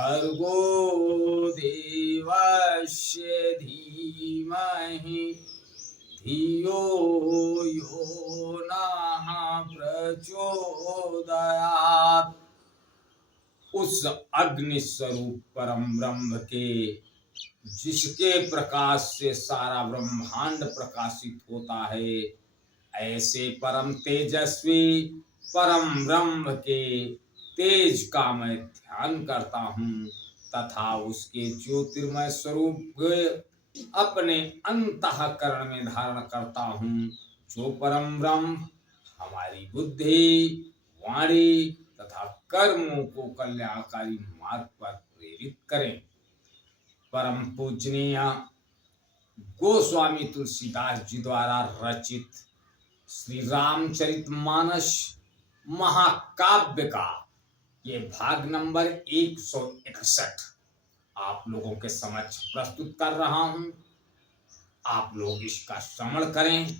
भर्गो देवस्य धीमहि धियो यो नः प्रचोदयात्। उस अग्नि स्वरूप परम ब्रह्म के, जिसके प्रकाश से सारा ब्रह्मांड प्रकाशित होता है, ऐसे परम तेजस्वी परम ब्रह्म के तेज का मैं ध्यान करता हूँ तथा उसके ज्योतिर्मय स्वरूप अपने अंतःकरण में धारण करता हूँ, जो परम ब्रह्म हमारी बुद्धि, वाणी तथा कर्मों को कल्याणकारी मार्ग पर प्रेरित करें। परम पूजनीय गोस्वामी तुलसीदास जी द्वारा रचित श्री रामचरितमानस महाकाव्य का ये भाग नंबर 161 आप लोगों के समक्ष प्रस्तुत कर रहा हूं। आप लोग इसका श्रवण करें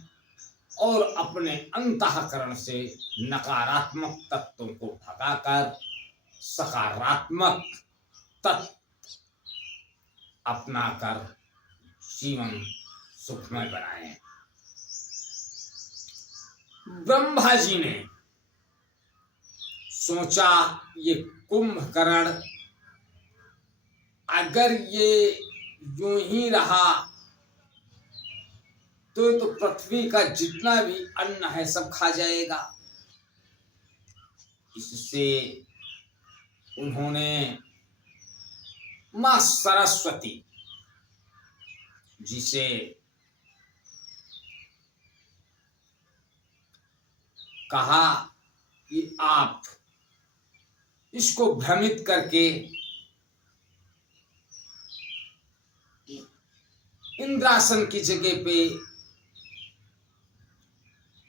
और अपने अंतःकरण से नकारात्मक तत्वों को भगाकर सकारात्मक तत्व अपनाकर जीवन सुखमय बनाएं। ब्रह्मा जी ने सोचा ये कुंभकर्ण अगर ये यूं ही रहा तो पृथ्वी का जितना भी अन्न है सब खा जाएगा। इससे उन्होंने मां सरस्वती जी से कहा कि आप इसको भ्रमित करके इंद्रासन की जगह पे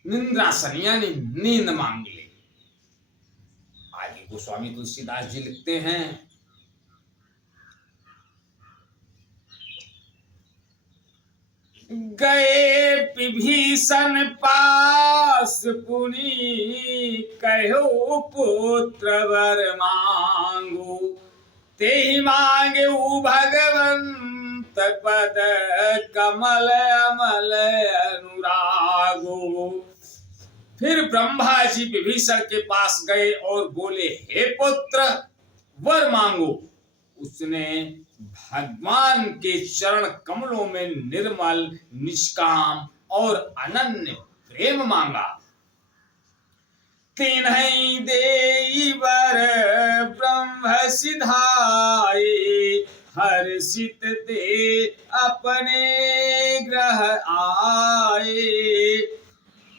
निंद्रासन यानी नींद मांग ले। आगे गोस्वामी तुलसीदास जी लिखते हैं, गए विभीषण पास पुनि कहो पुत्र वर मांगो, ते ही मांगे भगवंत पद कमल अमल अनुरागो। फिर ब्रह्मा जी विभीषण के पास गए और बोले, हे पुत्र वर मांगो। उसने भगवान के चरण कमलों में निर्मल, निष्काम और अनन्य प्रेम मांगा। तिन्हि देई वर ब्रह्म सिधाए, हर्षित ते अपने ग्रह आए।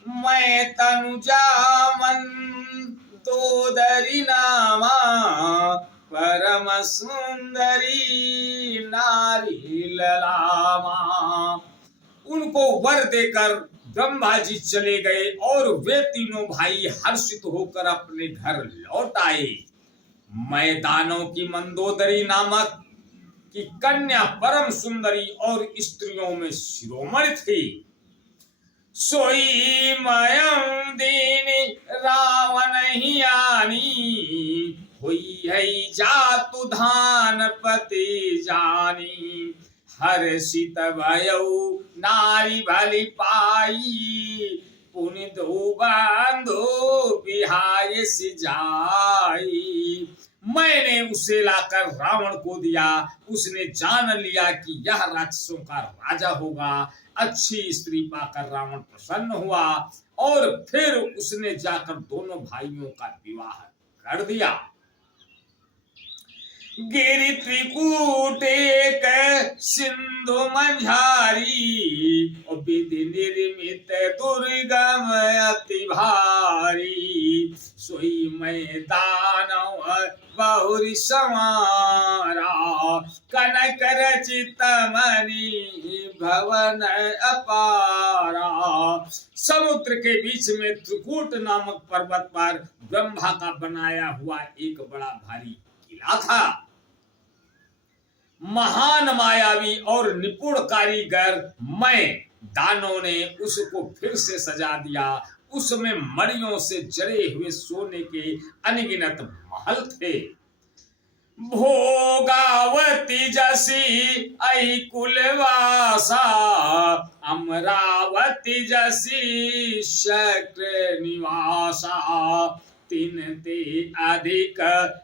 मैं तनुजा मन दोदरी नामा, परम सुंदरी नारी ललामा। उनको वर देकर ब्रह्मा जी चले गए और वे तीनों भाई हर्षित होकर अपने घर लौट आए। मैं दानव की मंदोदरी नामक की कन्या परम सुंदरी और स्त्रियों में शिरोमणि थी। सोई मयम दीनी रावण ही आनी, हुई है जातु धान पति जानी। हर्षित भयउ नारी भली पाई, पुनि दो बंधु बिहाय सिजाई। मैंने उसे लाकर रावण को दिया। उसने जान लिया कि यह राक्षसों का राजा होगा। अच्छी स्त्री पाकर रावण प्रसन्न हुआ और फिर उसने जाकर दोनों भाइयों का विवाह कर दिया। गिरि त्रिकूट एक सिंधु मंझारी, विधि निर्मित दुर्गम अति भारी। सोई मैं दानव बहुरी संवारा, कनक रचित मणि भवन अपारा। समुद्र के बीच में त्रिकूट नामक पर्वत पर ब्रह्मा का बनाया हुआ एक बड़ा भारी किला था। महान मायावी और निपुण कारीगर मैं दानों ने उसको फिर से सजा दिया। उसमें मणियों से जड़े हुए सोने के अनगिनत महल थे। भोगावती जसी ऐ कुलवासा, अमरावती जसी शक्र निवासा, तिन ते अधिक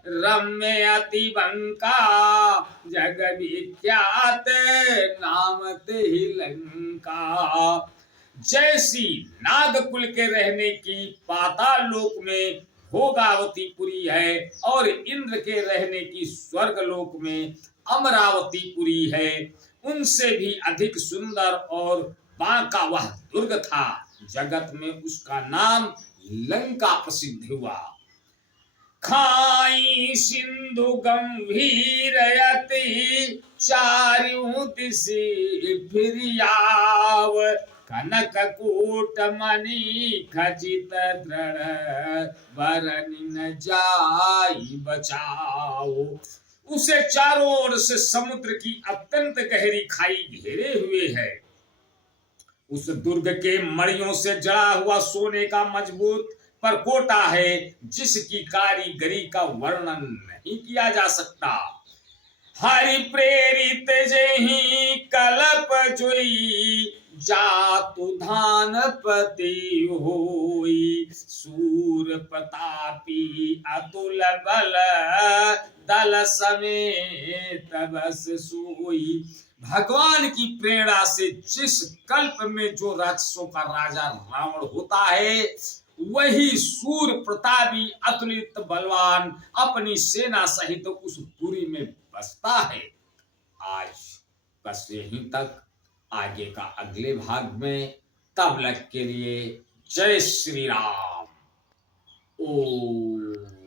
रम्य अति बंका, जग विख्यात नाम ते लंका। जैसी नागकुल के रहने की पाताल लोक में भोगावतीपुरी है, और इंद्र के रहने की स्वर्ग लोक में अमरावतीपुरी है, उनसे भी अधिक सुंदर और बांका वह दुर्ग था। जगत में उसका नाम लंका प्रसिद्ध हुआ। खाई सिंधु गंभीर यति, चारों दिशि फिरियाव, कनक कूट मणि खचित दृढ़, बरनि न जाई बचाओ। उसे चारों ओर से समुद्र की अत्यंत गहरी खाई घेरे हुए है। उस दुर्ग के मणियों से जड़ा हुआ सोने का मजबूत परकोटा है, जिसकी कारीगरी का वर्णन नहीं किया जा सकता। हरि प्रेरित जेहि कलप जोई, जातु धानपति होई, सूर प्रतापी अतुल बल, दल समेत बस सोई। भगवान की प्रेरणा से जिस कल्प में जो राक्षसों का राजा रावण होता है, वही सूर प्रतापी अतुलित बलवान अपनी सेना सहित उस पुरी में बसता है। आज बस यहीं तक, आगे का अगले भाग में। तब तक के लिए जय श्री राम। ओम।